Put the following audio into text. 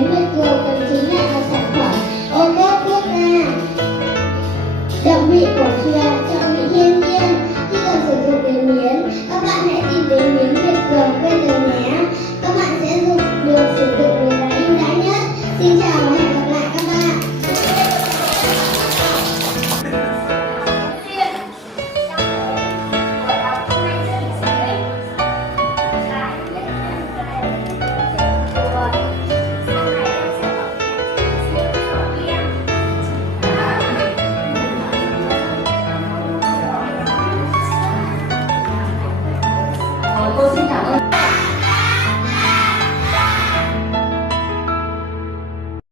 miến huyết cường cần chính là một sản phẩm ô cốp quốc gia. Đậm vị của truyền trợ vị thiên nhiên. Khi cần sử dụng đến miến, các bạn hãy tìm đến miến Việt Cường quê Tường nhé. Các bạn sẽ được sử dụng với giá ưu đãi nhất. Xin chào.